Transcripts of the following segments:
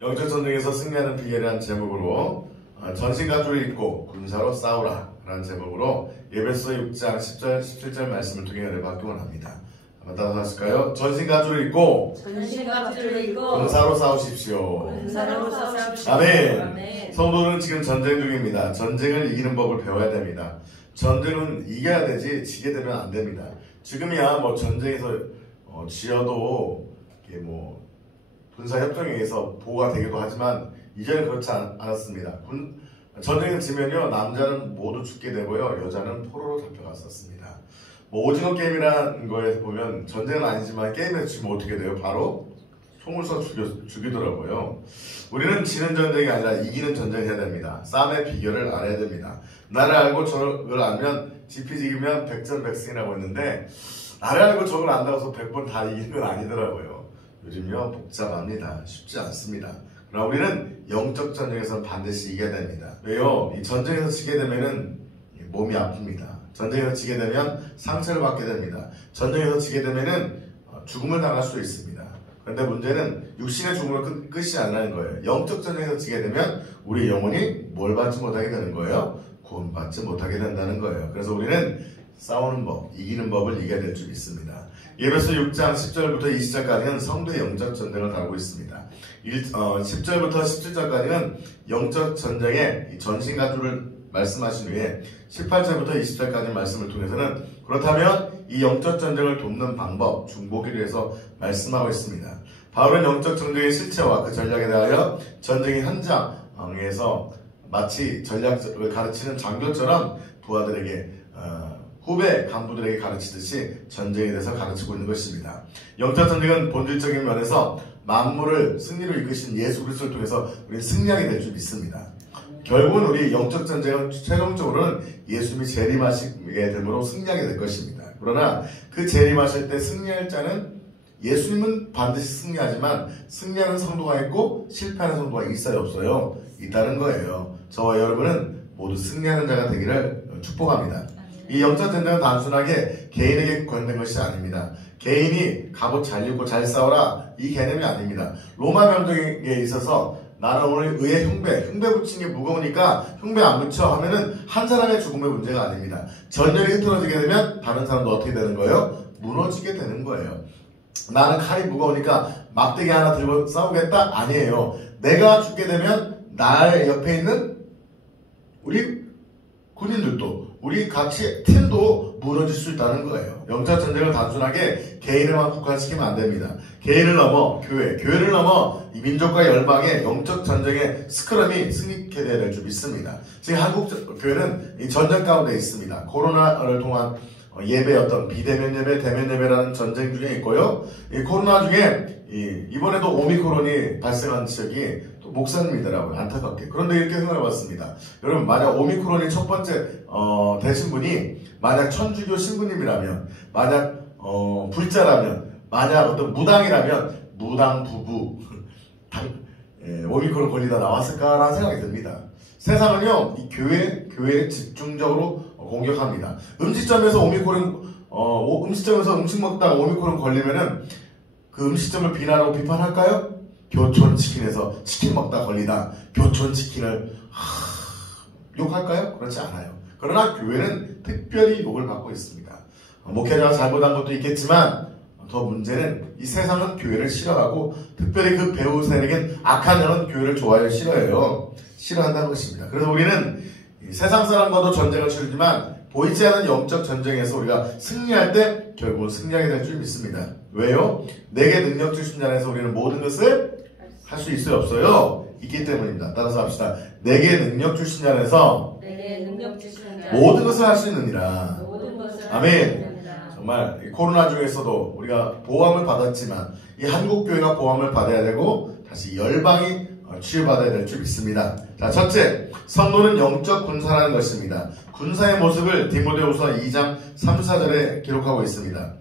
영적 전쟁에서 승리하는 비결이라는 제목으로 전신갑주를 입고 군사로 싸우라 라는 제목으로 에베소 6장 10절 17절 말씀을 통해 은혜 받기 원합니다. 한번 따라서 하실까요? 전신갑주를 입고 군사로 싸우십시오. 아멘. 성도는 지금 전쟁 중입니다. 전쟁을 이기는 법을 배워야 됩니다. 전쟁은 이겨야 되지 지게 되면 안 됩니다. 지금이야 뭐 전쟁에서 지어도 이게 뭐 군사협정에 의해서 보호가 되기도 하지만 이전에 그렇지 않았습니다. 전쟁을 지면요 남자는 모두 죽게 되고요 여자는 포로로 잡혀갔었습니다. 뭐 오징어 게임이라는 거에서 보면 전쟁은 아니지만 게임에서 지면 어떻게 돼요? 바로 총을 쏴 죽이더라고요. 우리는 지는 전쟁이 아니라 이기는 전쟁을 해야 됩니다. 싸움의 비결을 알아야 됩니다. 나를 알고 적을 알면 지피지기면 백전백승이라고 했는데 나를 알고 적을 안다고 해서 100번 다 이기는 건 아니더라고요. 요즘요 복잡합니다. 쉽지 않습니다. 그러나 우리는 영적 전쟁에서는 반드시 이겨야 됩니다. 왜요? 이 전쟁에서 지게 되면은 몸이 아픕니다. 전쟁에서 지게 되면 상처를 받게 됩니다. 전쟁에서 지게 되면은 죽음을 당할 수 있습니다. 그런데 문제는 육신의 죽음을 끝이 아니라는 거예요. 영적 전쟁에서 지게 되면 우리 영혼이 뭘 받지 못하게 되는 거예요? 구원받지 못하게 된다는 거예요. 그래서 우리는 싸우는 법, 이기는 법을 이겨야 될 줄 믿습니다. 에베소 6장 10절부터 20절까지는 성도의 영적 전쟁을 다루고 있습니다. 10절부터 17절까지는 영적 전쟁의 전신갑주를 말씀하신 후에 18절부터 20절까지 말씀을 통해서는 그렇다면 이 영적 전쟁을 돕는 방법, 중보기를 위해서 말씀하고 있습니다. 바울은 영적 전쟁의 실체와 그 전략에 대하여 전쟁의 현장에서 마치 전략을 가르치는 장교처럼 부하들에게 후배 간부들에게 가르치듯이 전쟁에 대해서 가르치고 있는 것입니다. 영적 전쟁은 본질적인 면에서 만물을 승리로 이끄신 예수 그리스도를 통해서 우리는 승리하게 될 줄 믿습니다. 결국은 우리 영적 전쟁은 최종적으로는 예수님이 재림하시게 됨으로 승리하게 될 것입니다. 그러나 그 재림하실 때 승리할 자는 예수님은 반드시 승리하지만 승리하는 성도가 있고 실패하는 성도가 있어요 없어요? 있다는 거예요. 저와 여러분은 모두 승리하는 자가 되기를 축복합니다. 이 영적 전쟁은 단순하게 개인에게 관된 것이 아닙니다. 개인이 갑옷 잘 입고 잘 싸워라 이 개념이 아닙니다. 로마 명령에 있어서 나는 오늘 의의 흉배 붙인 게 무거우니까 흉배 안 붙여 하면은 한 사람의 죽음의 문제가 아닙니다. 전열이 흐트러지게 되면 다른 사람도 어떻게 되는 거예요? 무너지게 되는 거예요. 나는 칼이 무거우니까 막대기 하나 들고 싸우겠다? 아니에요. 내가 죽게 되면 나의 옆에 있는 우리 군인들도 우리 같이 팀도 무너질 수 있다는 거예요. 영적 전쟁을 단순하게 개인에만 국한시키면 안 됩니다. 개인을 넘어 교회를 넘어 이 민족과 열방의 영적 전쟁의 스크럼이 승리케 되어야 될 줄 믿습니다. 지금 한국 교회는 이 전쟁 가운데 있습니다. 코로나를 통한 예배였던 비대면 예배, 대면 예배라는 전쟁 중에 있고요. 이 코로나 중에 이번에도 오미크론이 발생한 지역이 또 목사님이더라고요. 안타깝게. 그런데 이렇게 생각해 봤습니다. 여러분 만약 오미크론이 첫 번째 되신 분이 만약 천주교 신부님이라면 만약 불자라면 만약 어떤 무당이라면 무당 부부 오미크론 걸리다 나왔을까라는 생각이 듭니다. 세상은요 이 교회에 집중적으로 공격합니다. 음식점에서 음식점에서 음식 먹다가 오미크론 걸리면은 그 음식점을 비난하고 비판할까요? 교촌치킨에서 치킨 먹다 걸리다 교촌치킨을 욕할까요? 그렇지 않아요. 그러나 교회는 특별히 욕을 받고 있습니다. 목회자가 잘못한 것도 있겠지만 더 문제는 이 세상은 교회를 싫어하고 특별히 그 배우 세력인 악한 영은 교회를 좋아해요? 싫어해요? 싫어한다는 것입니다. 그래서 우리는 세상 사람과도 전쟁을 치르지만 보이지 않는 영적 전쟁에서 우리가 승리할 때 결국은 승리하게 될 줄 믿습니다. 왜요? 내게 능력 주신 자에서 우리는 모든 것을 할 수 있어요 없어요? 있기 때문입니다. 따라서 합시다. 내게 능력 주신 자에서 모든 것을 할 수 있느니라. 아멘. 정말 코로나 중에서도 우리가 보호함을 받았지만 이 한국교회가 보호함을 받아야 되고 다시 열방이 치유받아야 될 줄 믿습니다. 자, 첫째, 성도는 영적 군사라는 것입니다. 군사의 모습을 디모데후서 2장 3, 4절에 기록하고 있습니다.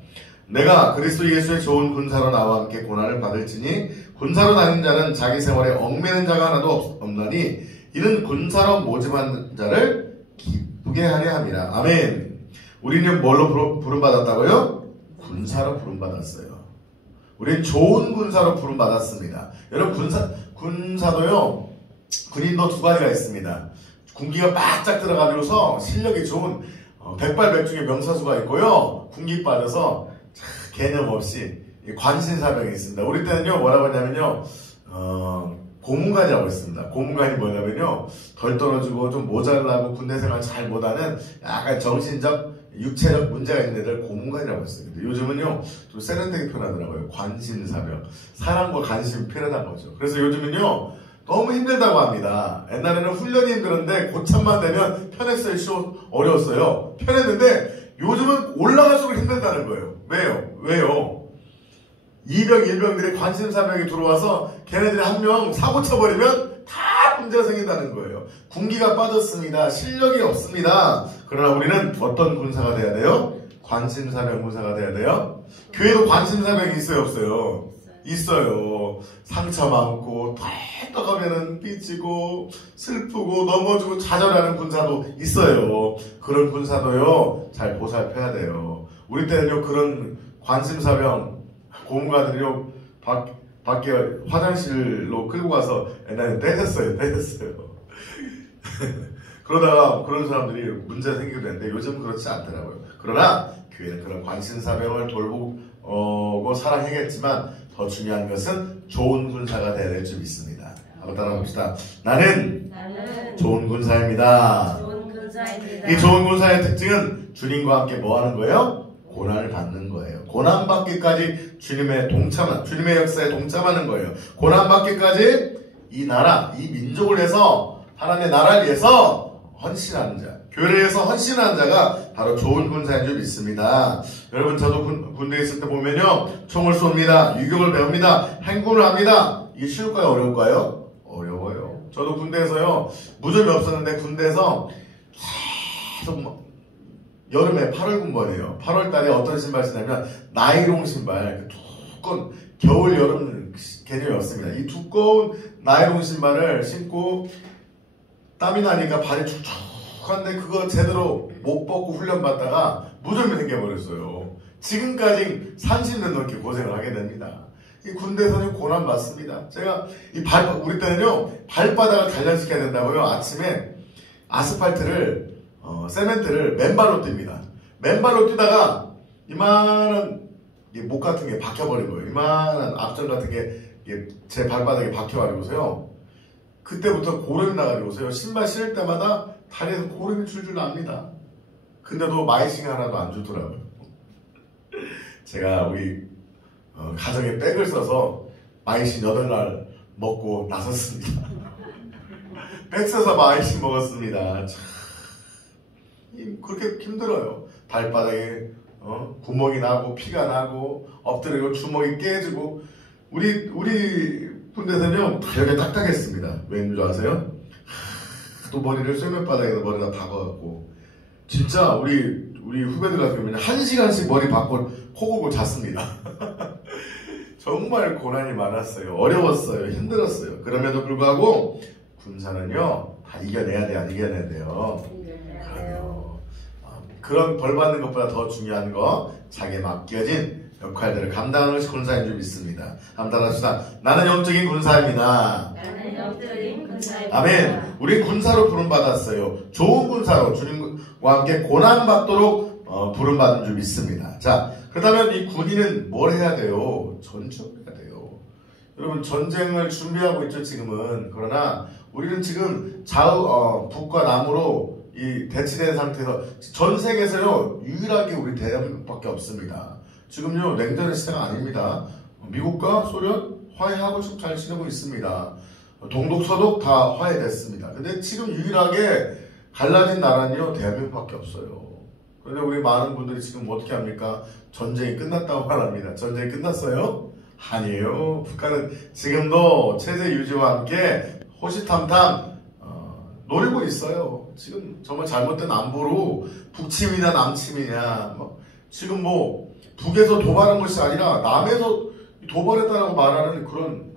내가 그리스도 예수의 좋은 군사로 나와 함께 고난을 받을지니 군사로 다니는 자는 자기 생활에 얽매는 자가 하나도 없나니 이는 군사로 모집한 자를 기쁘게 하려 함이라. 아멘. 우리는 뭘로 부름받았다고요? 군사로 부름받았어요. 우린 좋은 군사로 부름받았습니다. 여러분 군사도요 군인도 두 가지가 있습니다. 군기가 바짝 들어가지고서 실력이 좋은 백발백중의 명사수가 있고요. 군기 빠져서 개념 없이 관신사병이 있습니다. 우리 때는요 뭐라고 하냐면요 고문관이라고 했습니다. 고문관이 뭐냐면요 덜 떨어지고 좀 모자라고 군대생활 잘 못하는 약간 정신적 육체적 문제가 있는 애들 고문관이라고 했습니다. 요즘은요 좀 세련되게 표현하더라고요. 관신사병, 사랑과 관심이 표현한 거죠. 그래서 요즘은요 너무 힘들다고 합니다. 옛날에는 훈련이 힘들었는데 고참만 되면 편했어요. 어려웠어요. 편했는데 요즘은 올라갈수록 힘들다는 거예요. 왜요? 이병, 일병들이 관심사병이 들어와서 걔네들이 한 명 사고 쳐버리면 다 문제가 생긴다는 거예요. 군기가 빠졌습니다. 실력이 없습니다. 그러나 우리는 어떤 군사가 돼야 돼요? 관심사병 군사가 돼야 돼요? 교회도 관심사병이 있어요? 없어요? 있어요. 상처 많고 떨떡하면은 삐지고 슬프고 넘어지고 좌절하는 군사도 있어요. 그런 군사도요 잘 보살펴야 돼요. 우리 때는요 그런 관심사병 고문가들이요 밖에 화장실로 끌고 가서 옛날에 때렸어요. 그러다가 그런 사람들이 문제 생기게 되는데 요즘은 그렇지 않더라고요. 그러나 교회는 그런 관심사병을 돌보고 사랑해야겠지만 더 중요한 것은 좋은 군사가 되어야 될 줄 믿습니다. 한번 따라봅시다. 나는 좋은 군사입니다. 이 좋은 군사의 특징은 주님과 함께 뭐 하는 거예요? 고난을 받는 거예요. 고난받기까지 주님의 역사에 동참하는 거예요. 고난받기까지 이 나라, 이 민족을 위해서 하나님의 나라를 위해서 헌신하는 자, 교회를 위해서 헌신하는 자가 바로 좋은 군사인 줄 믿습니다. 여러분 저도 군대에 있을 때 보면요 총을 쏩니다. 유격을 배웁니다. 행군을 합니다. 이게 쉬울까요? 어려울까요? 어려워요. 저도 군대에서요 무좀이 없었는데 군대에서 계속 여름에 8월 군번이에요. 8월 달에 어떤 신발 신냐면 나이롱 신발, 두꺼운 겨울 여름 개념이 없습니다. 이 두꺼운 나이롱 신발을 신고 땀이 나니까 발이 축축한데 그거 제대로 못 벗고 훈련 받다가 무좀이 생겨버렸어요. 지금까지 30년 넘게 고생을 하게 됩니다. 이 군대에서는 고난 받습니다. 제가 우리 때는요 발바닥을 단련시켜야 된다고요. 아침에 아스팔트를 세멘트를 맨발로 뜁니다. 맨발로 뛰다가 이만한 목 같은 게 박혀버린 거예요. 이만한 앞전 같은 게 제 발바닥에 박혀가지고서요. 그때부터 고름이 나가지고서요. 신발 신을 때마다 다리에서 고름이 줄줄 납니다. 근데도 마이싱 하나도 안 주더라고요. 제가 우리 가정에 백을 써서 마이싱 8날 먹고 나섰습니다. 백 써서 마이싱 먹었습니다. 참 그렇게 힘들어요. 발바닥에 구멍이 나고 피가 나고 엎드리고 주먹이 깨지고 우리 군대에서는요 다리가 딱딱했습니다. 왠 줄 아세요? 또 머리를 쇠면바닥에서 머리가 박아갖고 진짜 우리 후배들 같은 경우는 1시간씩 머리 박고 코고고 잤습니다. 정말 고난이 많았어요. 어려웠어요. 힘들었어요. 그럼에도 불구하고 군사는요 다 이겨내야 돼요. 안 이겨내야 돼요. 그럼요. 그런 벌 받는 것보다 더 중요한 거 자기에 맡겨진 역할들을 감당하는 것이 군사인 줄 믿습니다. 한번 따라합시다. 나는 영적인 군사입니다. 아멘. 우리 군사로 부름받았어요. 좋은 군사로 주님과 함께 고난받도록 부름받은 줄 믿습니다. 자, 그렇다면 이 군인은 뭘 해야 돼요? 전쟁해야 돼요. 여러분 전쟁을 준비하고 있죠 지금은. 그러나 우리는 지금 북과 남으로 이 대치된 상태에서 전 세계에서요 유일하게 우리 대한민국밖에 없습니다. 지금요 냉전의 시대가 아닙니다. 미국과 소련 화해하고 잘 지내고 있습니다. 동독 서독 다 화해됐습니다. 근데 지금 유일하게 갈라진 나라는요 대한민국밖에 없어요. 그런데 우리 많은 분들이 지금 어떻게 합니까? 전쟁이 끝났다고 말합니다. 전쟁이 끝났어요? 아니에요. 북한은 지금도 체제 유지와 함께 호시탐탐 노리고 있어요. 지금 정말 잘못된 안보로 북침이냐 남침이냐 지금 북에서 도발한 것이 아니라 남에서 도발했다고 말하는 그런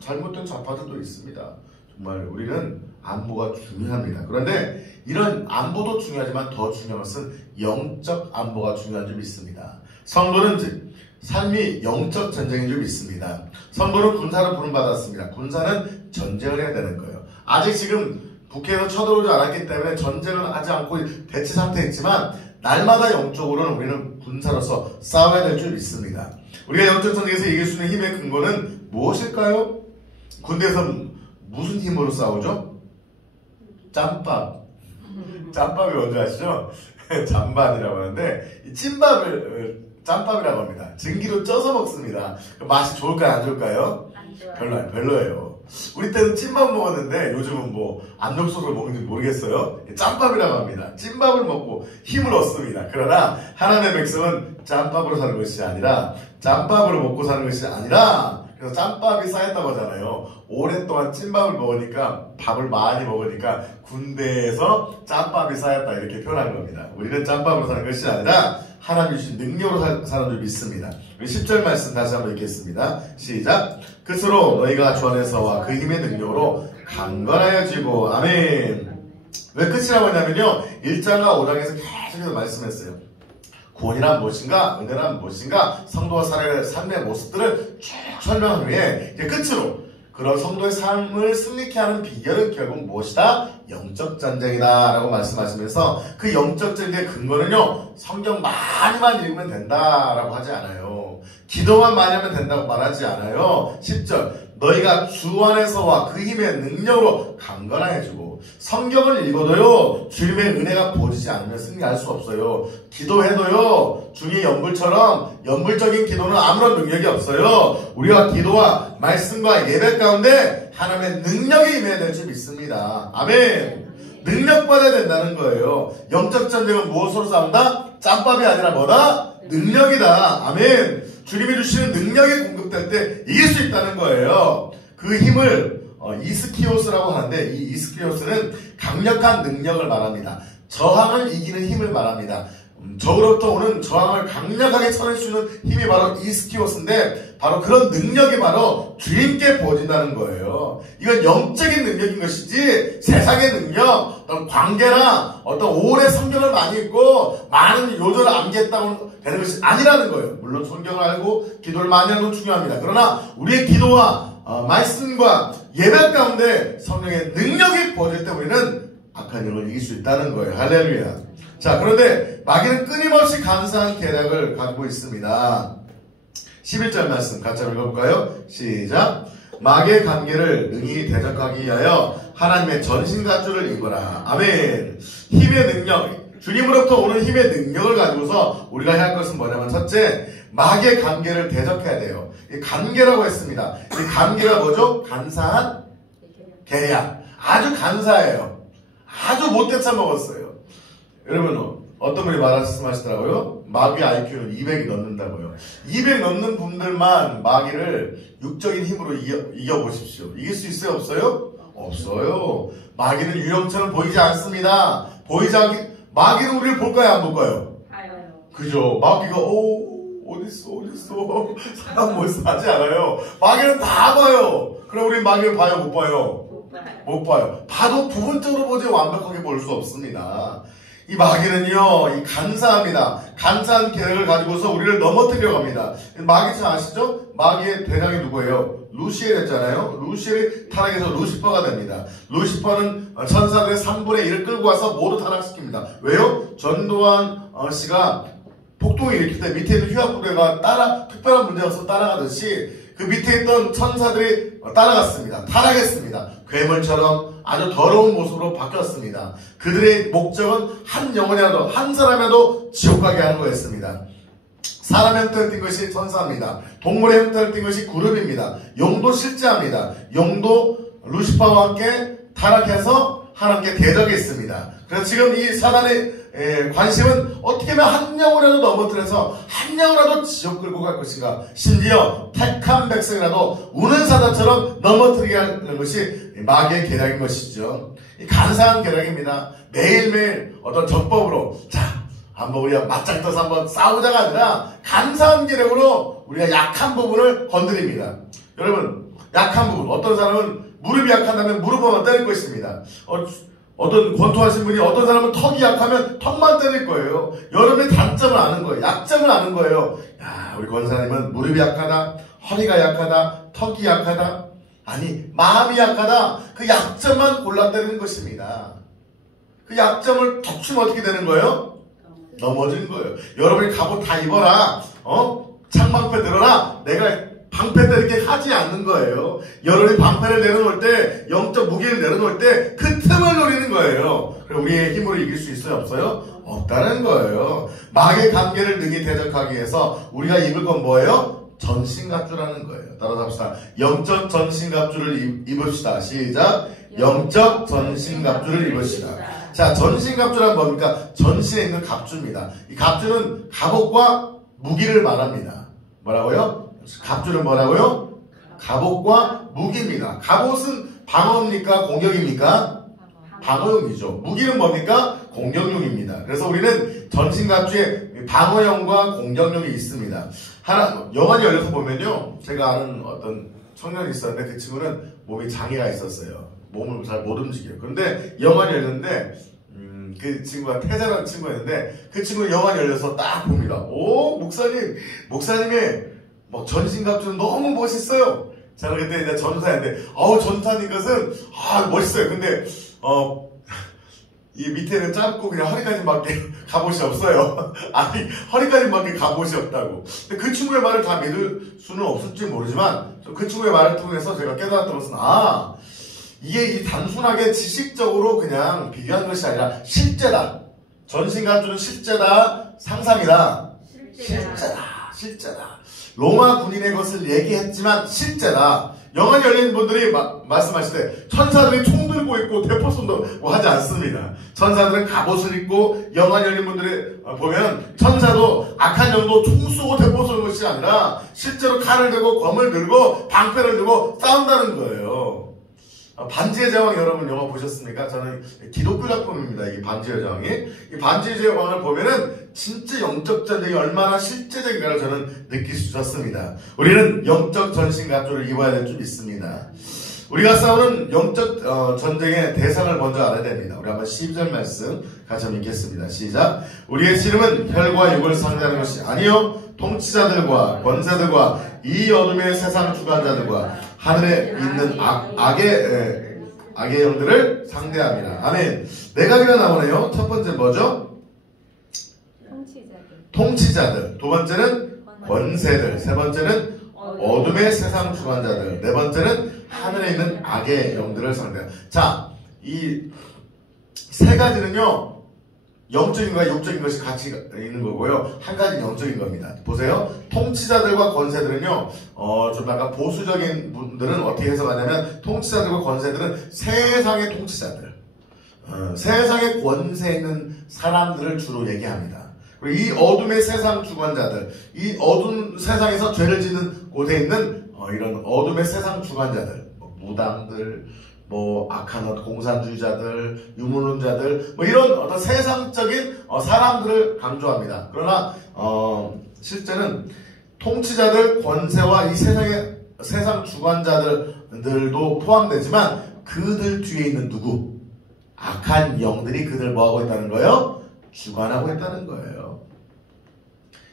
잘못된 좌파들도 있습니다. 정말 우리는 안보가 중요합니다. 그런데 이런 안보도 중요하지만 더 중요한 것은 영적 안보가 중요한 줄 믿습니다. 성도는 삶이 영적 전쟁인 줄 믿습니다. 성도는 군사로 부름받았습니다. 군사는 전쟁을 해야 되는 거예요. 아직 지금 북해에서 쳐들어오지 않았기 때문에 전쟁은 하지 않고 대치 상태에 있지만 날마다 영적으로는 우리는 군사로서 싸워야 될 줄 믿습니다. 우리가 영적 전쟁에서 이길 수 있는 힘의 근거는 무엇일까요? 군대에서 무슨 힘으로 싸우죠? 짬밥. 짬밥이 뭔지 아시죠? 잠반이라고 하는데 이 찐밥을 짬밥이라고 합니다. 증기로 쪄서 먹습니다. 맛이 좋을까요? 안 좋을까요? 안 좋아요. 별로예요. 우리 때는 찐밥 먹었는데 요즘은 뭐 압력솥을 먹는지 모르겠어요. 짬밥이라고 합니다. 찐밥을 먹고 힘을 얻습니다. 그러나 하나님의 백성은 짬밥으로 사는 것이 아니라 짬밥으로 먹고 사는 것이 아니라 그래서 짬밥이 쌓였다고 하잖아요. 오랫동안 찐밥을 먹으니까 밥을 많이 먹으니까 군대에서 짬밥이 쌓였다 이렇게 표현한 겁니다. 우리는 짬밥으로 사는 것이 아니라 하나님이 주신 능력으로 사는 줄 믿습니다. 우리 10절 말씀 다시 한번 읽겠습니다. 시작. 끝으로 너희가 주 안에서와 그 힘의 능력으로 강건하여지고 아멘. 왜 끝이라고 하냐면요 1장과 5장에서 계속해서 말씀했어요. 구원이란 무엇인가, 은혜란 무엇인가, 성도가 살아야 할 삶의 모습들을 쭉 설명한 후에 이제 끝으로 그런 성도의 삶을 승리케 하는 비결은 결국 무엇이다? 영적 전쟁이다 라고 말씀하시면서 그 영적 전쟁의 근거는요 성경 많이만 읽으면 된다라고 하지 않아요. 기도만 많이 하면 된다고 말하지 않아요. 10절 너희가 주 안에서와 그 힘의 능력으로 강건하여지고 성경을 읽어도요 주님의 은혜가 보이지 않으면 승리할 수 없어요. 기도해도요 중의 연불처럼 연불적인 기도는 아무런 능력이 없어요. 우리가 기도와 말씀과 예배 가운데 하나님의 능력이 임해야 될 줄 믿습니다. 아멘. 능력 받아야 된다는 거예요. 영적 전쟁은 무엇으로 싸운다? 짬밥이 아니라 뭐다? 능력이다. 아멘. 주님이 주시는 능력이 공급될 때 이길 수 있다는 거예요. 그 힘을 이스키오스라고 하는데 이 이스키오스는 강력한 능력을 말합니다. 저항을 이기는 힘을 말합니다. 적으로부터 오는 저항을 강력하게 쳐낼 수 있는 힘이 바로 이스키오스인데 바로 그런 능력이 바로 주님께 보여진다는 거예요. 이건 영적인 능력인 것이지 세상의 능력, 어떤 관계나 어떤 오래 성경을 많이 읽고 많은 요절을 암기했다고 되는 것이 아니라는 거예요. 물론 성경을 알고 기도를 많이 하는 건 중요합니다. 그러나 우리의 기도와 말씀과 예배 가운데 성령의 능력이 보여질 때 우리는 악한 영을 이길 수 있다는 거예요. 할렐루야. 자, 그런데 마귀는 끊임없이 간사한 계략을 가지고 있습니다. 11절 말씀 같이 한번 읽어볼까요? 시작. 마귀의 관계를 능히 대적하기 위하여 하나님의 전신갑주를 입어라. 아멘. 힘의 능력, 주님으로부터 오는 힘의 능력을 가지고서 우리가 해야 할 것은 뭐냐면 첫째, 마귀의 관계를 대적해야 돼요. 이 관계라고 했습니다. 이 관계가 뭐죠? 간사한 계략. 아주 간사해요. 아주 못돼 처먹었어요. 여러분 어떤 분이 말씀하시더라고요. 마귀 IQ는 200이 넘는다고요. 200 넘는 분들만 마귀를 육적인 힘으로 이겨보십시오. 이길 수 있어요? 없어요? 없어요. 마귀는 유형처럼 보이지 않습니다. 마귀는 우리를 볼까요? 안 볼까요? 봐요. 그죠? 마귀가 어딨어 사람 모습 하지 않아요. 마귀는 다 봐요. 그럼 우리 마귀를 봐요? 못 봐요? 못 봐요. 봐도 부분적으로 보지 완벽하게 볼 수 없습니다. 이 마귀는요, 이 간사합니다. 간사한 계획을 가지고서 우리를 넘어뜨려고 합니다. 마귀 잘 아시죠? 마귀의 대장이 누구예요? 루시엘이었잖아요. 루시엘이 타락해서 루시퍼가 됩니다. 루시퍼는 천사들의 3분의 1을 끌고 와서 모두 타락시킵니다. 왜요? 전두환 씨가 폭동을 일으킬 때 밑에 있는 휴학부대가 특별한 문제가 없어서 따라가듯이 그 밑에 있던 천사들이 따라갔습니다. 타락했습니다. 괴물처럼 아주 더러운 모습으로 바뀌었습니다. 그들의 목적은 한 영혼이라도, 한 사람이라도 지옥 가게 하는 거였습니다. 사람의 형태를 띈 것이 천사입니다. 동물의 형태를 띈 것이 구름입니다. 용도 실제합니다. 용도 루시퍼와 함께 타락해서 하나님께 대적했습니다. 그래서 지금 이 사단의 관심은 어떻게 하면 한 영혼이라도 넘어뜨려서 한 영혼이라도 지옥 끌고 갈 것인가, 심지어 택한 백성이라도 우는 사자처럼 넘어뜨리게 하는 것이 마귀의 계략인 것이죠. 이 간사한 계략입니다. 매일매일 어떤 전법으로 한번 우리가 맞짱 떠서 한번 싸우자가 아니라 간사한 계략으로 우리가 약한 부분을 건드립니다. 여러분, 약한 부분, 어떤 사람은 무릎이 약하다면 무릎 한번 때릴 것입니다. 어떤 권투하신 분이 어떤 사람은 턱이 약하면 턱만 때릴 거예요. 여러분의 단점을 아는 거예요. 약점을 아는 거예요. 야, 우리 권사님은 무릎이 약하다, 허리가 약하다, 턱이 약하다, 아니 마음이 약하다. 그 약점만 골라 때리는 것입니다. 그 약점을 툭 치면 어떻게 되는 거예요? 넘어지는 거예요. 여러분이 갑옷 다 입어라, 창방패 들어라, 내가 방패 때리게 하지 않는 거예요. 여러분이 방패를 내려놓을 때, 영적 무게를 내려놓을 때 그 틈을 노리는 거예요. 그럼 우리의 힘으로 이길 수 있어요? 없어요? 없다는 거예요. 마귀의 관계를 능히 대적하기 위해서 우리가 입을 건 뭐예요? 전신갑주라는 거예요. 따라서 합시다. 영적 전신갑주를 입읍시다. 시작. 영적 전신갑주를 입읍시다. 자, 전신갑주란 뭡니까? 전신에 있는 갑주입니다. 이 갑주는 갑옷과 무기를 말합니다. 뭐라고요? 갑주는 뭐라고요? 갑옷과 무기입니다. 갑옷은 방어입니까? 공격입니까? 방어용이죠. 무기는 뭡니까? 공격용입니다. 그래서 우리는 전신갑주에 방어용과 공격용이 있습니다. 영안이 열려서 보면요, 제가 아는 어떤 청년이 있었는데 그 친구는 몸에 장애가 있었어요. 몸을 잘 못 움직여요. 그런데 영안이 열렸는데 그 친구가 태자라는 친구였는데 그 친구 영안이 열려서 딱 봅니다. 오, 목사님의 막 전신갑주는 너무 멋있어요. 저는 그때 이제 전사인데, 전사님 것은 멋있어요. 근데 이 밑에는 짧고 그냥 허리까지밖에 갑옷이 없어요. 아니, 허리까지밖에 갑옷이 없다고. 근데 그 친구의 말을 다 믿을 수는 없을지 모르지만 그 친구의 말을 통해서 제가 깨달았던 것은 이게 이 단순하게 지식적으로 그냥 비교한 것이 아니라 실제다. 전신갑주는 실제다. 상상이다. 실제다. 로마 군인의 것을 얘기했지만 실제다. 영안이 열린 분들이 말씀하실 때 천사들이 총 들고 있고 대포선도 하지 않습니다. 천사들은 갑옷을 입고, 영안이 열린 분들이 보면 천사도 악한 영도 총 쏘고 대포 쏘는 것이 아니라 실제로 칼을 들고 검을 들고 방패를 들고 싸운다는 거예요. 반지의 제왕 여러분 영화 보셨습니까? 저는 기독교 작품입니다. 이 반지의 제왕이. 이 반지의 제왕을 보면은 진짜 영적 전쟁이 얼마나 실제적인가를 저는 느낄 수 있었습니다. 우리는 영적 전신갑주를 입어야 될 줄 믿습니다. 우리가 싸우는 영적 전쟁의 대상을 먼저 알아야 됩니다. 우리 한번 12절 말씀 같이 한번 읽겠습니다. 시작. 우리의 씨름은 혈과 육을 상대하는 것이 아니요 통치자들과 권세들과 이 어둠의 세상 주관자들과 하늘에 있는 악의 영들을 상대합니다. 아멘. 네 가지가 나오네요. 첫 번째 뭐죠? 통치자들. 두 번째는 권세들. 세 번째는 어둠의 세상 주관자들. 네 번째는 하늘에 있는 악의 영들을 상대합니다. 자, 이 세 가지는요, 영적인과 육적인 것이 같이 있는 거고요. 한 가지는 영적인 겁니다. 보세요. 통치자들과 권세들은요, 좀 약간 보수적인 분들은 어떻게 해석하냐면, 통치자들과 권세들은 세상의 통치자들, 세상의 권세 있는 사람들을 주로 얘기합니다. 그리고 이 어둠의 세상 주관자들, 이 어둠 세상에서 죄를 짓는 곳에 있는 이런 어둠의 세상 주관자들, 무당들, 악한 공산주의자들, 유물론자들, 이런 어떤 세상적인 사람들을 강조합니다. 그러나 실제는 통치자들, 권세와 이 세상 주관자들도 포함되지만 그들 뒤에 있는 누구? 악한 영들이 그들 뭐하고 있다는 거예요? 주관하고 있다는 거예요.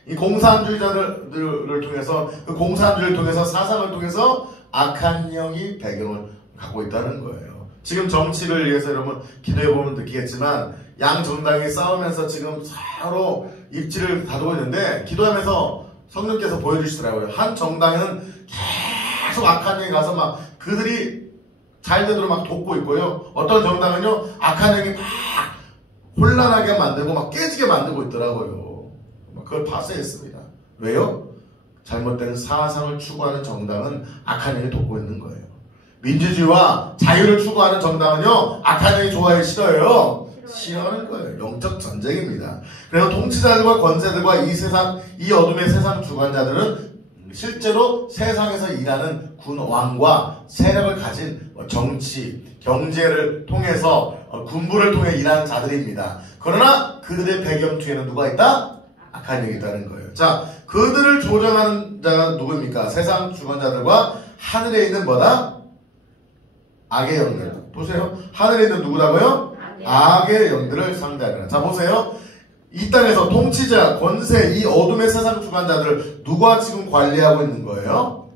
이 공산주의자들을 통해서, 그 공산주의를 통해서, 사상을 통해서 악한 영이 배경을 갖고 있다는 거예요. 지금 정치를 위해서 여러분 기도해보면 느끼겠지만 양 정당이 싸우면서 지금 서로 입지를 다투고 있는데, 기도하면서 성령께서 보여주시더라고요. 한 정당은 계속 악한 영이 가서 막 그들이 잘 되도록 막 돕고 있고요. 어떤 정당은요, 악한 영이 막 혼란하게 만들고 막 깨지게 만들고 있더라고요. 그걸 파쇄했습니다. 왜요? 잘못된 사상을 추구하는 정당은 악한 영이 돕고 있는 거예요. 민주주의와 자유를 추구하는 정당은요, 악한 영이 좋아요, 싫어요? 싫어하는 거예요. 영적 전쟁입니다. 그래서 통치자들과 권세들과 이 어둠의 세상 주관자들은 실제로 세상에서 일하는 왕과 세력을 가진 정치, 경제를 통해서, 군부를 통해 일하는 자들입니다. 그러나 그들의 배경 뒤에는 누가 있다? 악한 영이 있다는 거예요. 자, 그들을 조정하는 자가 누구입니까? 세상 주관자들과 하늘에 있는 뭐다? 악의 영들. 보세요. 하늘에 있는 누구라고요? 악의 영들을 상대하리라. 자, 보세요. 이 땅에서 통치자, 권세, 이 어둠의 세상 주관자들을 누가 지금 관리하고 있는 거예요?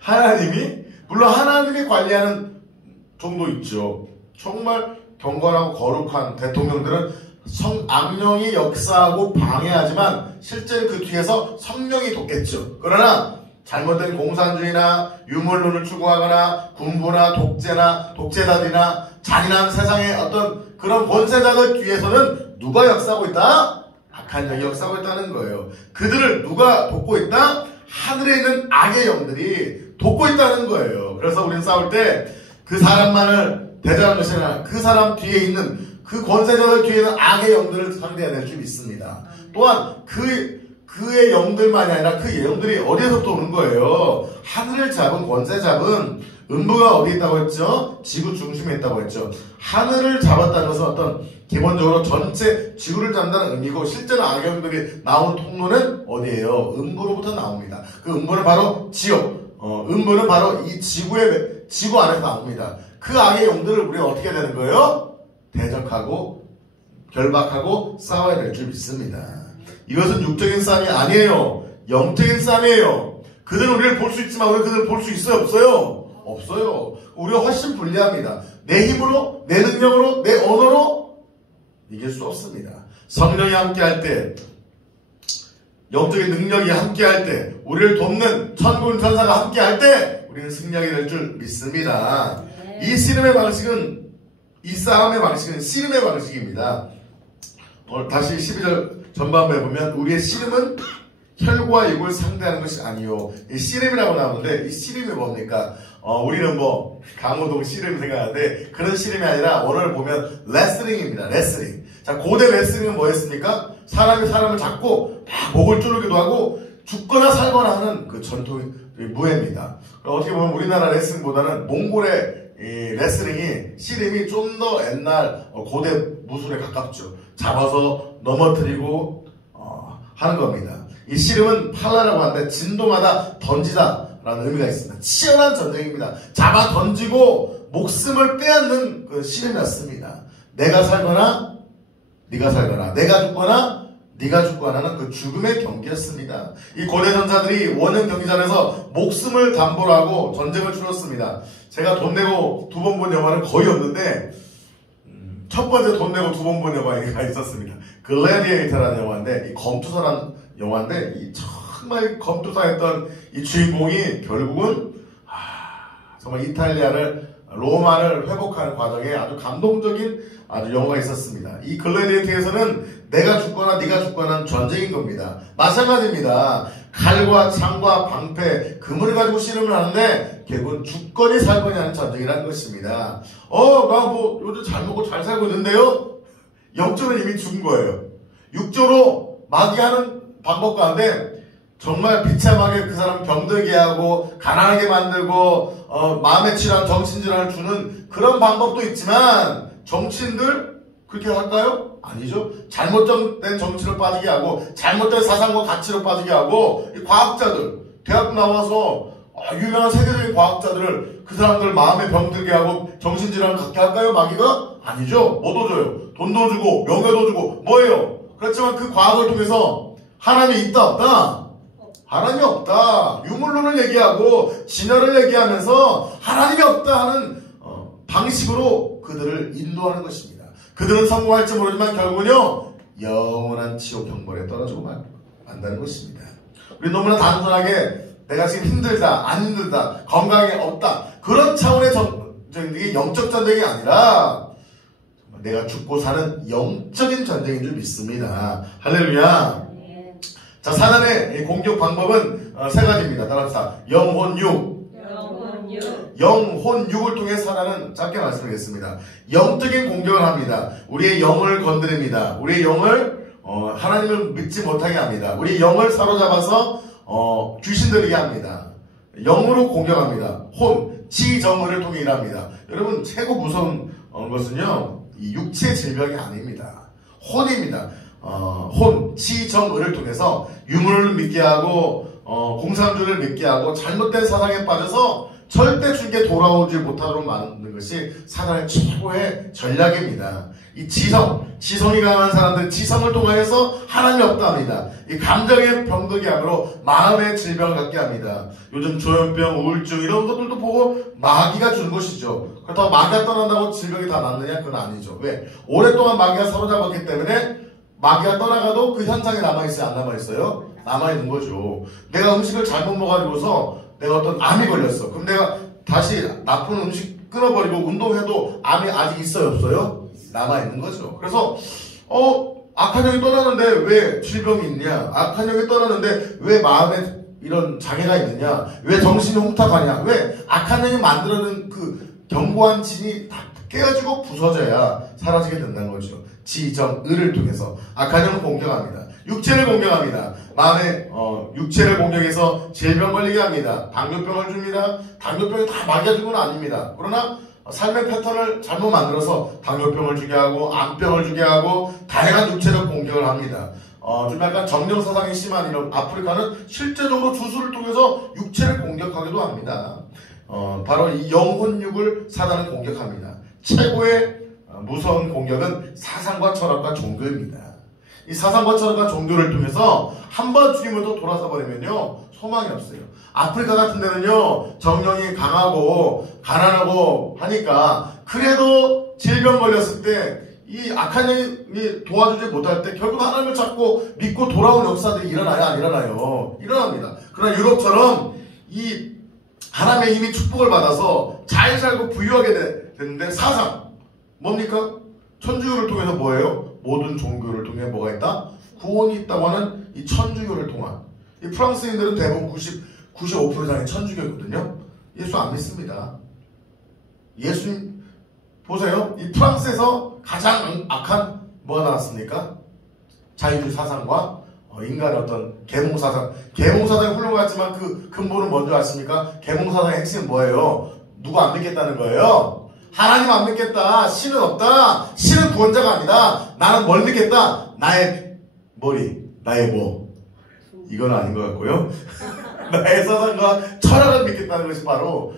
하나님이? 물론 하나님이 관리하는 정도 있죠. 정말 경건하고 거룩한 대통령들은 악령이 역사하고 방해하지만 실제로 그 뒤에서 성령이 돕겠죠. 그러나 잘못된 공산주의나 유물론을 추구하거나 군부나 독재나 독재자들이나 잔인한 세상의 어떤 그런 권세자들 뒤에서는 누가 역사하고 있다? 악한 영이 역사하고 있다는 거예요. 그들을 누가 돕고 있다? 하늘에 있는 악의 영들이 돕고 있다는 거예요. 그래서 우리는 싸울 때 그 사람만을 대적하는 것이 아니라 그 사람 뒤에 있는 그 권세자들 뒤에 있는 악의 영들을 상대해야 될 줄 믿습니다. 또한 그의 영들만이 아니라 그 영들이 어디에서부터 오는 거예요? 하늘을 잡은 권세 잡은 음부가 어디 있다고 했죠? 지구 중심에 있다고 했죠. 하늘을 잡았다는 것은 어떤 기본적으로 전체 지구를 잡는다는 의미고 실제로 악의 영들이 나온 통로는 어디예요? 음부로부터 나옵니다. 그 음부는 바로 지옥. 음부는 바로 이 지구 안에서 나옵니다. 그 악의 영들을 우리가 어떻게 되는 거예요? 대적하고 결박하고 싸워야 될 줄 믿습니다. 이것은 육적인 싸움이 아니에요. 영적인 싸움이에요. 그들은 우리를 볼 수 있지만 우리는 그들을 볼 수 있어요? 없어요? 없어요. 우리가 훨씬 불리합니다. 내 힘으로, 내 능력으로, 내 언어로 이길 수 없습니다. 성령이 함께할 때, 영적인 능력이 함께할 때, 우리를 돕는 천군 천사가 함께할 때 우리는 승리하게 될 줄 믿습니다. 이 씨름의 방식은, 이 싸움의 방식은 씨름의 방식입니다. 다시 12절 전반부에 보면 우리의 씨름은 혈과 육을 상대하는 것이 아니요. 이 씨름이라고 나오는데 이 씨름이 뭡니까? 우리는 뭐 강호동 씨름 생각하는데 그런 씨름이 아니라 오늘 보면 레슬링입니다. 레슬링. 자, 고대 레슬링은 뭐였습니까? 사람이 사람을 잡고 막 목을 조르기도 하고 죽거나 살거나 하는 그 전통 무예입니다. 어떻게 보면 우리나라 레슬링보다는 몽골의 이 레슬링이 씨름이 좀 더 옛날 고대 무술에 가깝죠. 잡아서 넘어뜨리고 하는 겁니다. 이 씨름은 팔라라고 하는데 진동하다 던지다 라는 의미가 있습니다. 치열한 전쟁입니다. 잡아 던지고 목숨을 빼앗는 그 씨름이었습니다. 내가 살거나 네가 살거나 내가 죽거나 네가 죽거나는 그 죽음의 경기였습니다. 이 고대 전사들이 원형 경기장에서 목숨을 담보로 하고 전쟁을 치렀습니다. 제가 돈 내고 2번 본 영화는 거의 없는데 첫 번째 돈 내고 2번 본 영화가 있었습니다. 글래디에이터라는 영화인데 이 검투사라는 영화인데 이 정말 검투사였던 이 주인공이 결국은 정말 이탈리아를 로마를 회복하는 과정에 아주 감동적인 아주 영화가 있었습니다. 이 글래디에이터에서는 내가 죽거나 네가 죽거나는 전쟁인 겁니다. 마찬가지입니다. 칼과 창과 방패, 금을 가지고 씨름을 하는데 결국은 죽거니 살거니 하는 전쟁이라는 것입니다. 나 뭐 요즘 잘 먹고 잘 살고 있는데요? 영적으로 이미 죽은 거예요. 육적으로 마귀하는 방법 가운데 정말 비참하게 그 사람 병들게 하고 가난하게 만들고 마음에 치료한 정신질환을 주는 그런 방법도 있지만 정치인들 그렇게 할까요? 아니죠. 잘못된 정치로 빠지게 하고 잘못된 사상과 가치로 빠지게 하고 이 과학자들 대학 나와서 유명한 세계적인 과학자들을 그 사람들 마음에 병들게 하고 정신질환을 갖게 할까요? 마귀가? 아니죠. 뭐도 줘요. 돈도 주고 명예도 주고 뭐예요? 그렇지만 그 과학을 통해서 하나님이 있다 없다? 하나님이 없다. 유물론을 얘기하고 진화를 얘기하면서 하나님이 없다 하는 방식으로 그들을 인도하는 것입니다. 그들은 성공할지 모르지만 결국은요 영원한 지옥 형벌에 떨어지고 만다는 것입니다. 우리 너무나 단순하게 내가 지금 힘들다 안 힘들다 건강에 없다 그런 차원의 전쟁이 영적 전쟁이 아니라 내가 죽고 사는 영적인 전쟁인 줄 믿습니다. 할렐루야. 자, 사단의 공격 방법은 3가지입니다. 따라합시다. 영혼육. 영혼육을 통해 사단은 짧게 말씀드리겠습니다. 영적인 공격을 합니다. 우리의 영을 건드립니다. 우리의 영을 하나님을 믿지 못하게 합니다. 우리의 영을 사로잡아서 귀신들이게 합니다. 영으로 공격합니다. 혼, 지정의를 통해 일합니다. 여러분 최고 무서운 것은요 이 육체 질병이 아닙니다. 혼입니다. 혼, 지정의를 통해서 유물을 믿게 하고 공산주의를 믿게 하고 잘못된 사상에 빠져서 절대 주님께 돌아오지 못하도록 만드는 것이 사단의 최고의 전략입니다. 이 지성이 강한 사람들, 지성을 통하여서 하나님이 없다 합니다. 이 감정의 병들게 함으로 마음의 질병을 갖게 합니다. 요즘 조현병, 우울증 이런 것들도 보고 마귀가 주는 것이죠. 그렇다고 마귀가 떠난다고 질병이 다 낫느냐? 그건 아니죠. 왜? 오랫동안 마귀가 사로잡았기 때문에 마귀가 떠나가도 그 현상이 남아있어요? 안 남아있어요? 남아있는 거죠. 내가 음식을 잘못 먹어가지고서 내가 어떤 암이 걸렸어. 그럼 내가 다시 나쁜 음식 끊어버리고 운동해도 암이 아직 있어요? 없어요? 남아있는 거죠. 그래서 악한 영이 떠나는데 왜 질병이 있냐? 악한 영이 떠나는데 왜 마음에 이런 장애가 있느냐? 왜 정신이 혼탁하냐? 왜 악한 영이 만들어낸 그 견고한 진이 다 깨어지고 부서져야 사라지게 된다는 거죠. 지정의를 통해서 악한 영을 공격합니다. 육체를 공격합니다. 마음의 육체를 공격해서 질병 걸리게 합니다. 당뇨병을 줍니다. 당뇨병이 다 마귀가 준 건 아닙니다. 그러나 삶의 패턴을 잘못 만들어서 당뇨병을 주게 하고 암병을 주게 하고 다양한 육체적 공격을 합니다. 좀 약간 정령사상이 심한 이런 아프리카는 실제적으로 주술을 통해서 육체를 공격하기도 합니다. 바로 이 영혼육을 사단은 공격합니다. 최고의 무서운 공격은 사상과 철학과 종교입니다. 이 사상과 철학과 종교를 통해서 한번 주님으로 돌아서 버리면요 소망이 없어요. 아프리카 같은 데는요 정령이 강하고 가난하고 하니까 그래도 질병 걸렸을 때 이 악한 영이 도와주지 못할 때 결국 하나님을 찾고 믿고 돌아온 역사들이 일어나요? 안 일어나요? 일어납니다. 그러나 유럽처럼 이 하나님의 힘이 축복을 받아서 잘 살고 부유하게 되는데 사상 뭡니까? 천주교를 통해서 뭐예요? 모든 종교를 통해 뭐가 있다? 구원이 있다고 하는 이 천주교를 통한 이 프랑스인들은 대부분 95% 이상이 천주교거든요. 예수 안 믿습니다. 예수님 보세요. 이 프랑스에서 가장 악한 뭐가 나왔습니까? 자유주의 사상과 인간의 어떤 계몽사상. 계몽사상이 훌륭하지만 그 근본은 뭔지 아십니까? 계몽사상의 핵심은 뭐예요? 누구 안 믿겠다는 거예요? 하나님 안 믿겠다. 신은 없다. 신은 구원자가 아니다. 나는 뭘 믿겠다? 나의 머리, 나의 뭐. 이건 아닌 것 같고요. 나의 사상과 철학을 믿겠다는 것이 바로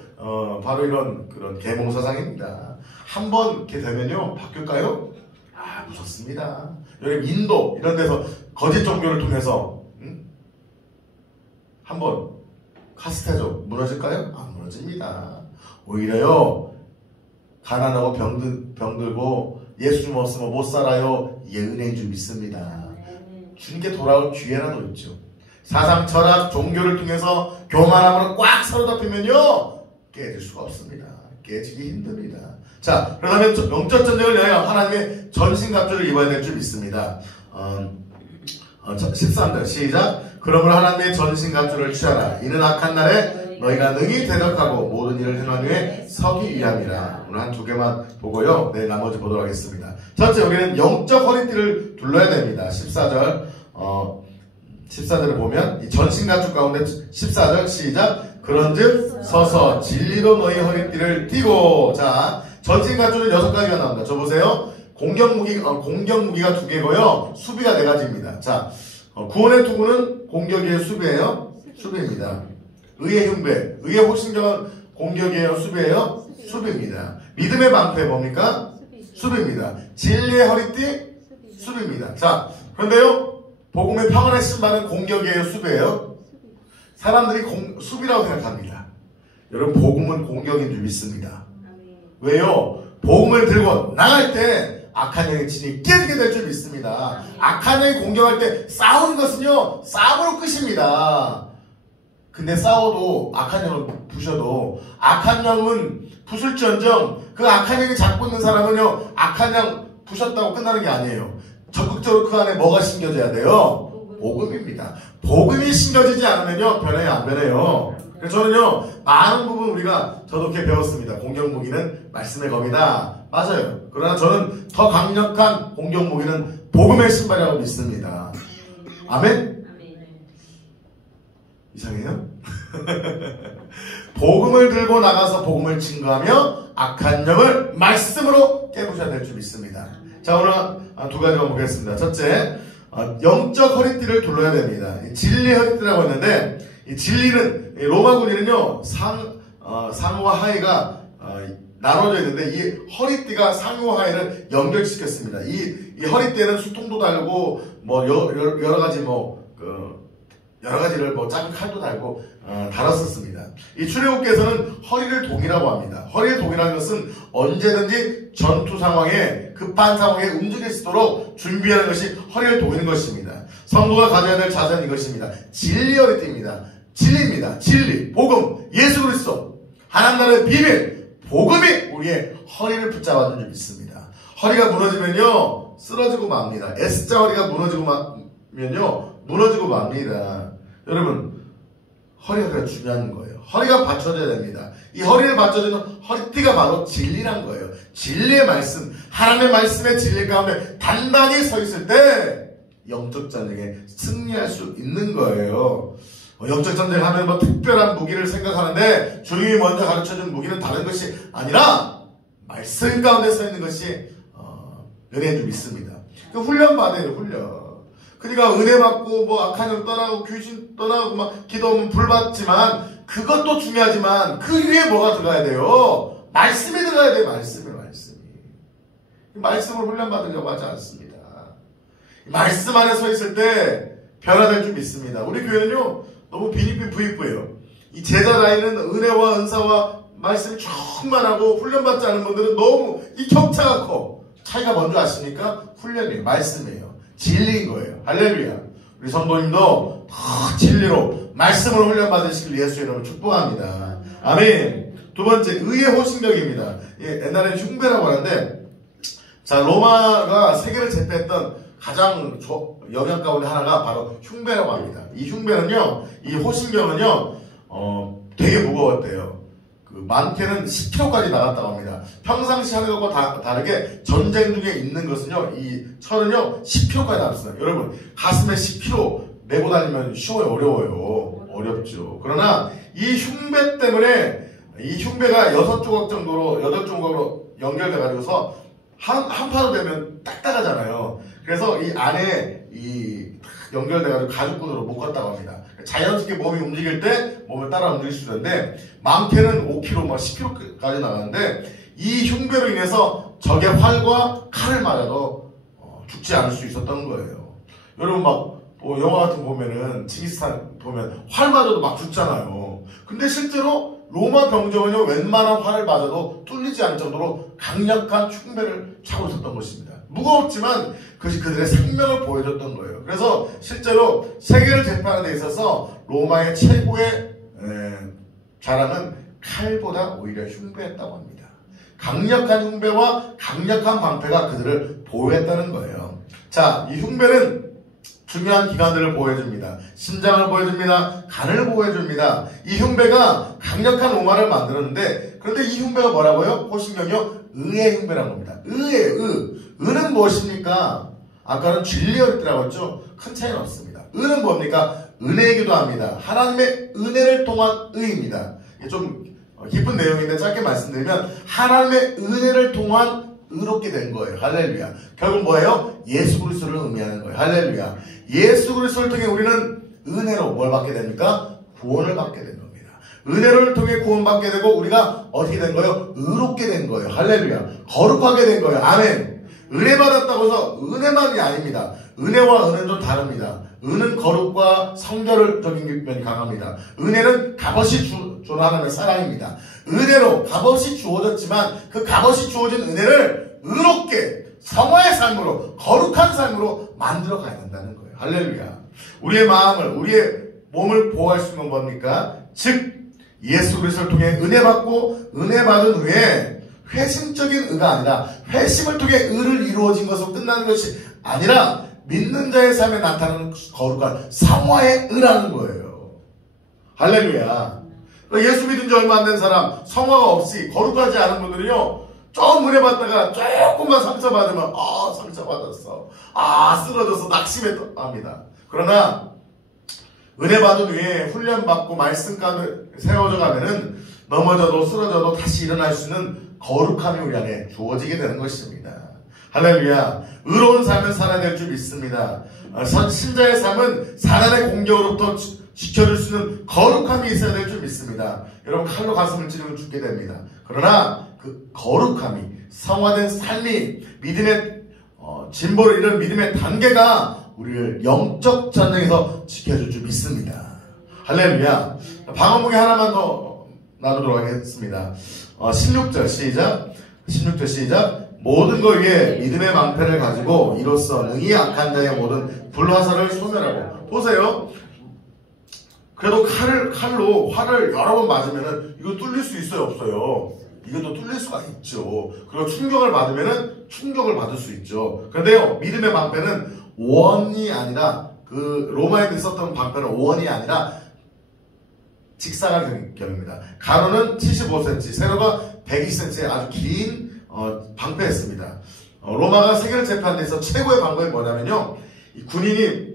이런 그런 계몽사상입니다. 한번 이렇게 되면요 바뀔까요? 아 무섭습니다. 여기 인도 이런 데서 거짓 종교를 통해서 한번 카스테죠 무너질까요? 안 무너집니다. 오히려요 가난하고 병들고 예수님 없으면 못 살아요. 예 은혜인 줄 믿습니다. 주님께 돌아올 기회라도 있죠. 사상, 철학, 종교를 통해서 교만함으로 꽉 사로잡히면요 깨질 수가 없습니다. 깨지기 힘듭니다. 자, 그러면 영적 전쟁을 위하여 하나님의 전신갑주를 입어야 될 줄 믿습니다. 13절 시작. 그러므로 하나님의 전신갑주를 취하라. 이는 악한 날에 너희가 능히 대적하고 모든 일을 행한 후에 서기 위함이라. 오늘 한 두 개만 보고요. 네, 나머지 보도록 하겠습니다. 첫째, 우리는 영적 허리띠를 둘러야 됩니다. 14절 14절을 보면 이 전신갑주 가운데 14절 시작. 그런즉 서서 진리로 너희 허리띠를 띠고. 자, 전신갑주는 6가지가 나옵니다. 저 보세요. 공격무기가 2개고요. 수비가 4가지입니다. 자, 구원의 투구는 공격이에요? 수비예요? 수비입니다. 의의 흉배, 의의 호신경은 공격이에요? 수비예요? 수비입니다. 믿음의 방패 뭡니까? 수비입니다. 진리의 허리띠? 수비입니다. 자, 그런데요. 복음의 평안의 신발은 공격이에요? 수비예요? 사람들이 수비라고 생각합니다. 여러분 복음은 공격인 줄 믿습니다. 왜요? 복음을 들고 나갈 때 악한 영의 진이 깨지게 될 줄 믿습니다. 악한 영이 공격할 때 싸우는 것은요 싸움으로 끝입니다. 근데 싸워도 악한 영을 부셔도 악한 영은 부술지언정 그 악한 영이 잡고 있는 사람은요 악한 영 부셨다고 끝나는 게 아니에요. 적극적으로 그 안에 뭐가 심겨져야 돼요? 복음입니다. 복음이 심겨지지 않으면요 변해요 안 변해요? 그래서 저는요 많은 부분 우리가 저도 이렇게 배웠습니다. 공격무기는 말씀의 검이다. 맞아요. 그러나 저는 더 강력한 공격무기는 복음의 신발이라고 믿습니다. 아멘? 이상해요? 복음을 들고 나가서 복음을 증거하며 악한 영을 말씀으로 깨부셔야 될 줄 믿습니다. 자, 오늘 두 가지만 보겠습니다. 첫째, 영적 허리띠를 둘러야 됩니다. 진리 허리띠라고 했는데 이 진리는 로마 군인은요 상의와 하의가 나눠져 있는데 이 허리띠가 상의와 하의를 연결시켰습니다. 이 허리띠에는 수통도 달고 뭐 여러 가지를 작은 칼도 달고 달았었습니다. 이 출애굽기에서는 허리를 동이라고 합니다. 허리를 동이라는 것은 언제든지 전투 상황에 급한 상황에 움직일 수 있도록 준비하는 것이 허리를 동이는 것입니다. 성도가 가져야 될 자세는 이것입니다. 진리 허리띠입니다. 진리입니다. 진리, 복음, 예수 그리스도, 하나님 나라의 비밀, 복음이 우리의 허리를 붙잡아준 줄 믿습니다. 허리가 무너지면요 쓰러지고 맙니다. S자 허리가 무너지고 무너지고 맙니다. 여러분, 허리가 중요한 거예요. 허리가 받쳐져야 됩니다. 이 허리를 받쳐주는 허리띠가 바로 진리란 거예요. 진리의 말씀, 하나님의 말씀의 진리 가운데 단단히 서 있을 때 영적 전쟁에 승리할 수 있는 거예요. 영적 전쟁 하면 특별한 무기를 생각하는데 주님이 먼저 가르쳐준 무기는 다른 것이 아니라 말씀 가운데 서 있는 것이 은혜인 줄 믿습니다. 훈련 받아요, 훈련. 그러니까 은혜 받고 악한 영 떠나고 귀신 떠나고 기도하면 불 받지만 그것도 중요하지만 그 위에 뭐가 들어가야 돼요? 말씀이 들어가야 돼요. 말씀이. 말씀을 훈련 받으려고 하지 않습니다. 말씀 안에 서 있을 때 변화될 줄 믿습니다. 우리 교회는요 너무 빈익빈 부익부예요. 이 제자 라인은 은혜와 은사와 말씀이 충만하고 훈련받지 않은 분들은 너무 이 격차가 커. 차이가 뭔지 아십니까? 훈련이에요. 말씀이에요. 진리인 거예요. 할렐루야. 우리 성도님도 더 진리로 말씀을 훈련받으시길 예수의 이름으로 축복합니다. 아멘. 두 번째, 의의 호신경입니다. 옛날에는 흉배라고 하는데, 자, 로마가 세계를 제패했던 가장 영역 가운데 하나가 바로 흉배라고 합니다. 이 흉배는요, 이 호신경은요, 되게 무거웠대요. 많게는 10kg까지 나갔다고 합니다. 평상시 하는 것과 다르게 전쟁 중에 있는 것은요, 이 철은요, 10kg까지 나갔어요. 여러분, 가슴에 10kg 메고 다니면 쉬워요, 어려워요? 어렵죠. 그러나 이 흉배 때문에 이 흉배가 6조각 정도로 연결돼가지고서 한 파로 되면 딱딱하잖아요. 그래서 이 안에 연결돼가지고 가죽끈으로 묶었다고 합니다. 자연스럽게 몸이 움직일 때 몸을 따라 움직일 수 있는데 많게는 5kg, 10kg까지 나가는데 이 흉배로 인해서 적의 활과 칼을 맞아도 죽지 않을 수 있었던 거예요. 여러분 영화 같은 거 보면은 징기스칸 보면 활 맞아도 막 죽잖아요. 근데 실제로 로마 병정은요 웬만한 활을 맞아도 뚫리지 않을 정도로 강력한 흉배를 차고 있었던 것입니다. 무거웠지만 그것이 그들의 생명을 보여줬던 거예요. 그래서 실제로 세계를 제패하는 데 있어서 로마의 최고의 자랑은 칼보다 오히려 흉배였다고 합니다. 강력한 흉배와 강력한 방패가 그들을 보호했다는 거예요. 자, 이 흉배는 중요한 기관들을 보호해줍니다. 심장을 보호해줍니다. 간을 보호해줍니다. 이 흉배가 강력한 오마를 만들었는데, 그런데 이 흉배가 뭐라고요? 호신경이요? 의의 흉배라는 겁니다. 의는 무엇입니까? 아까는 진리였더라고 했죠? 큰 차이는 없습니다. 의는 뭡니까? 은혜이기도 합니다. 하나님의 은혜를 통한 의입니다. 이게 좀 깊은 내용인데 짧게 말씀드리면 하나님의 은혜를 통한 의롭게 된 거예요. 할렐루야. 결국 뭐예요? 예수 그리스도를 의미하는 거예요. 할렐루야. 예수 그리스도를 통해 우리는 은혜로 뭘 받게 됩니까? 구원을 받게 된 겁니다. 은혜를 통해 구원받게 되고 우리가 어떻게 된 거예요? 의롭게 된 거예요. 할렐루야. 거룩하게 된 거예요. 아멘. 은혜 받았다고 해서 은혜만이 아닙니다. 은혜와 은은 좀 다릅니다. 은은 거룩과 성결적인 면이 강합니다. 은혜는 값없이 주는 하나님의 사랑입니다. 은혜로 값없이 주어졌지만 그 값없이 주어진 은혜를 의롭게 성화의 삶으로 거룩한 삶으로 만들어 가야 된다는 거예요. 할렐루야. 우리의 마음을 우리의 몸을 보호할 수 있는 건 뭡니까? 즉 예수 그리스도를 통해 은혜 받고 은혜 받은 후에 회심적인 의가 아니라 회심을 통해 의를 이루어진 것으로 끝나는 것이 아니라 믿는 자의 삶에 나타나는 거룩한 성화의 의라는 거예요. 할렐루야. 예수 믿은 지 얼마 안 된 사람, 성화가 없이 거룩하지 않은 분들은요, 좀 은혜 받다가 조금만 상처받으면 상처받았어, 쓰러져서 낙심합니다. 그러나 은혜 받은 후에 훈련받고 말씀 가운데 세워져 가면은 넘어져도 쓰러져도 다시 일어날 수 있는 거룩함이 우리 안에 주어지게 되는 것입니다. 할렐루야. 의로운 삶을 살아야 될 줄 믿습니다. 신자의 삶은 사단의 공격으로부터 지켜줄 수 있는 거룩함이 있어야 될 줄 믿습니다. 여러분, 칼로 가슴을 찌르면 죽게 됩니다. 그러나 그 거룩함이, 성화된 삶이, 믿음의 진보를 이룬 믿음의 단계가 우리를 영적 전쟁에서 지켜줄 줄 믿습니다. 할렐루야. 방언문에 하나만 더 나누도록 하겠습니다. 16절 시작. 16절 시작. 모든 것 위에 믿음의 망패를 가지고 이로써 능히 악한 자의 모든 불화살을 소멸하고. 보세요. 그래도 칼로 화를 여러 번 맞으면은 이거 뚫릴 수 있어요, 없어요? 이것도 뚫릴 수가 있죠. 그리고 충격을 받으면은 충격을 받을 수 있죠. 그런데요, 믿음의 방패는 원이 아니라, 그 로마에 있었던 방패는 원이 아니라 직사각형입니다. 가로는 75cm, 세로가 120cm의 아주 긴 방패였습니다. 로마가 세계를 제패한 데서 최고의 방법이 뭐냐면요, 이 군인이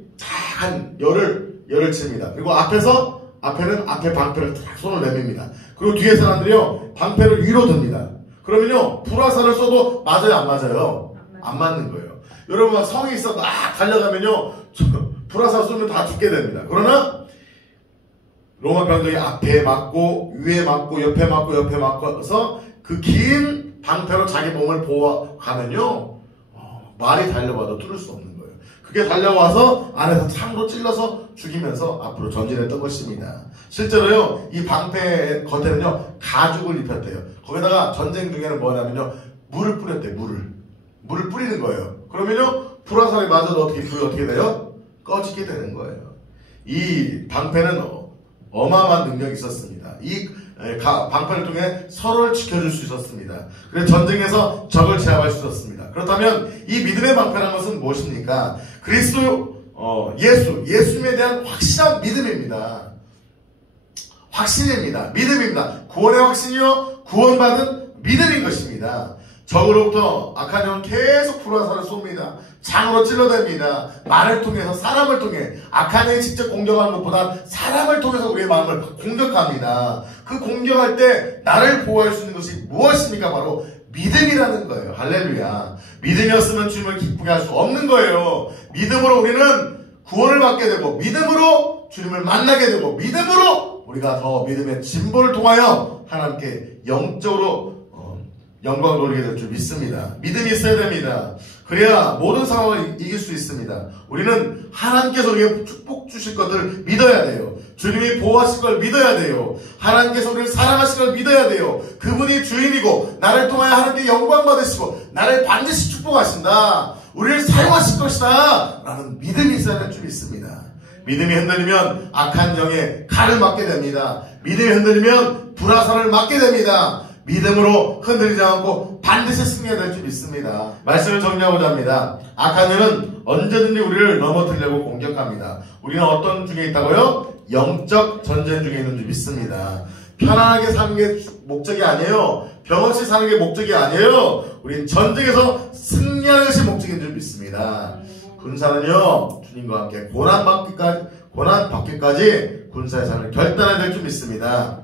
한 열을 칩니다. 그리고 앞에는 앞에 방패를 딱 손을 내밉니다. 그리고 뒤에 사람들이요, 방패를 위로 듭니다. 그러면요, 불화살을 쏘도 맞아요, 안 맞아요? 안 맞는 거예요. 여러분, 성이 있어 막 달려가면요, 불화살 쏘면 다 죽게 됩니다. 그러나 로마 병력이 앞에 맞고 위에 맞고 옆에 맞고서 그 긴 방패로 자기 몸을 보호하면요, 말이 달려와도 뚫을 수 없는 거예요. 그게 달려와서 안에서 창으로 찔러서 죽이면서 앞으로 전진했던 것입니다. 실제로요, 이 방패 겉에는요, 가죽을 입혔대요. 거기다가 전쟁 중에는 뭐냐면요, 물을 뿌렸대요. 물을 뿌리는 거예요. 그러면요, 불화살이 맞아도 불이 어떻게 돼요? 꺼지게 되는 거예요. 이 방패는 어마어마한 능력이 있었습니다. 이 방패를 통해 서로를 지켜줄 수 있었습니다. 그래서 전쟁에서 적을 제압할 수 있었습니다. 그렇다면 이 믿음의 방패라는 것은 무엇입니까? 그리스도 예수님에 대한 확실한 믿음입니다. 확신입니다. 믿음입니다. 구원의 확신이요, 구원받은 믿음인 것입니다. 적으로부터 악한 영은 계속 불화살을 쏩니다. 창으로 찔러댑니다. 말을 통해서, 사람을 통해. 악한 영이 직접 공격하는 것보다 사람을 통해서 우리의 마음을 공격합니다. 그 공격할 때 나를 보호할 수 있는 것이 무엇입니까? 바로 믿음이라는 거예요. 할렐루야. 믿음이었으면 주님을 기쁘게 할 수 없는 거예요. 믿음으로 우리는 구원을 받게 되고, 믿음으로 주님을 만나게 되고, 믿음으로 우리가 더 믿음의 진보를 통하여 하나님께 영적으로 영광 돌리게 될 줄 믿습니다. 믿음이 있어야 됩니다. 그래야 모든 상황을 이길 수 있습니다. 우리는 하나님께서 우리에게 축복 주실 것을 믿어야 돼요. 주님이 보호하실 걸 믿어야 돼요. 하나님께서 우리를 사랑하실 걸 믿어야 돼요. 그분이 주인이고 나를 통하여 하나님께 영광 받으시고 나를 반드시 축복하신다. 우리를 사용하실 것이다. 라는 믿음이 있어야 될 줄 믿습니다. 믿음이 흔들리면 악한 영의 칼을 맞게 됩니다. 믿음이 흔들리면 불화살을 맞게 됩니다. 믿음으로 흔들리지 않고 반드시 승리해야 될 줄 믿습니다. 말씀을 정리하고자 합니다. 악한 영은 언제든지 우리를 넘어뜨리려고 공격합니다. 우리는 어떤 중에 있다고요? 영적 전쟁 중에 있는 줄 믿습니다. 편안하게 사는 게 목적이 아니에요. 병없이 사는 게 목적이 아니에요. 우린 전쟁에서 승리하는 것이 목적인 줄 믿습니다. 군사는요, 주님과 함께 고난받기까지 군사의 삶을 결단해야 될 줄 믿습니다.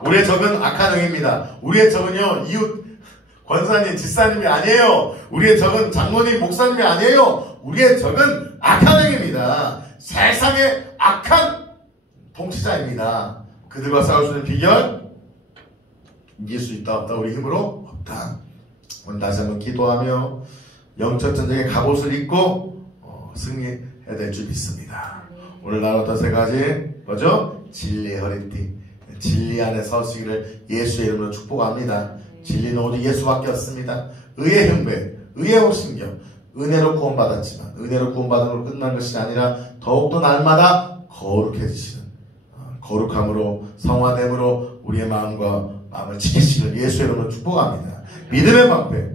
우리의 적은 악한 영입니다. 우리의 적은요, 이웃 권사님, 집사님이 아니에요. 우리의 적은 장로님, 목사님이 아니에요. 우리의 적은 악한 영입니다. 세상의 악한 통치자입니다. 그들과 싸울 수 있는 비결? 이길 수 있다 없다? 우리 힘으로? 없다. 오늘 다시 한번 기도하며 영적 전쟁의 갑옷을 입고 승리해야 될 줄 믿습니다. 오늘 나눴던 세 가지 뭐죠? 진리의 허리띠, 진리 안에 서시기를 예수의 이름으로 축복합니다. 진리는 오직 예수밖에 없습니다. 의의 흉배, 의의 호신경, 은혜로 구원받았지만 은혜로 구원받은 걸로 끝난 것이 아니라 더욱더 날마다 거룩해지시는 거룩함으로, 성화됨으로 우리의 마음을 지키시길 예수의 이름으로 축복합니다. 믿음의 방패,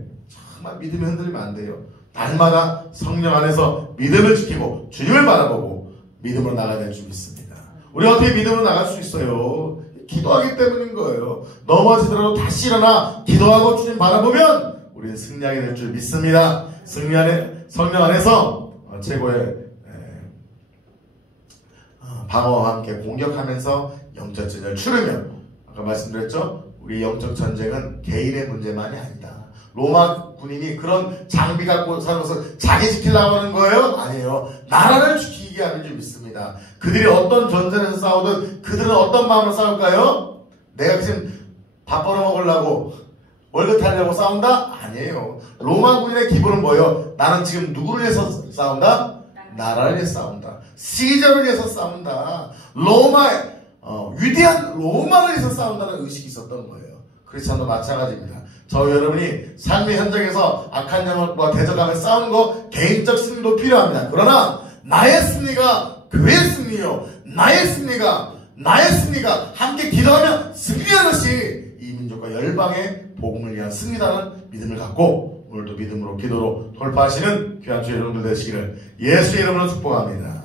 정말 믿음이 흔들리면 안 돼요. 날마다 성령 안에서 믿음을 지키고 주님을 바라보고 믿음으로 나가야 될 줄 믿습니다. 우리 어떻게 믿음으로 나갈 수 있어요? 기도하기 때문인 거예요. 넘어지더라도 다시 일어나 기도하고 주님 바라보면 우리는 승리하게 될 줄 믿습니다. 승리 안에, 성령 안에서 최고의 방어와 함께 공격하면서 영적 전쟁을 치르며, 아까 말씀드렸죠? 우리 영적 전쟁은 개인의 문제만이 아니다. 로마 군인이 그런 장비 갖고 살면서 자기 지키려고 하는 거예요? 아니에요. 나라를 지키기 하는 줄 믿습니다. 그들이 어떤 전쟁에서 싸우든 그들은 어떤 마음으로 싸울까요? 내가 지금 밥 벌어먹으려고 월급 타려고 싸운다? 아니에요. 로마 군인의 기본은 뭐예요? 나는 지금 누구를 위해서 싸운다? 나라를 위해서 싸운다. 시저를 위해서 싸운다. 위대한 로마를 위해서 싸운다는 의식이 있었던 거예요. 크리스찬도 마찬가지입니다. 저 여러분이 삶의 현장에서 악한 영역과 대적하며 싸우는 거 개인적 승리도 필요합니다. 그러나 나의 승리가 교회의 승리요. 나의 승리가 함께 기도하며 승리하는 것이 이 민족과 열방의 복음을 위한 승리다는 믿음을 갖고 오늘도 믿음으로 기도로 돌파하시는 귀한 주의 여러분들 되시기를 예수의 이름으로 축복합니다.